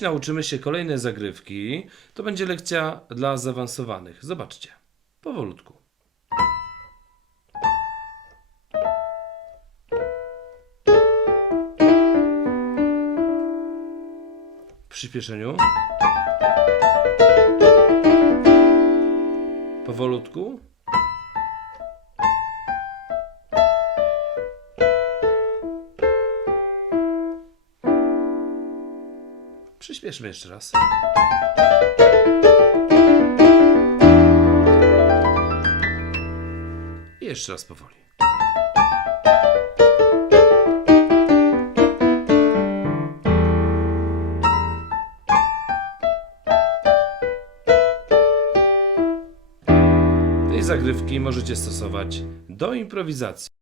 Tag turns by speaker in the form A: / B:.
A: Nauczymy się kolejnej zagrywki. To będzie lekcja dla zaawansowanych. Zobaczcie. Powolutku. Przyspieszeniu. Powolutku. Przyspieszmy jeszcze raz. I jeszcze raz powoli. Tej zagrywki możecie stosować do improwizacji.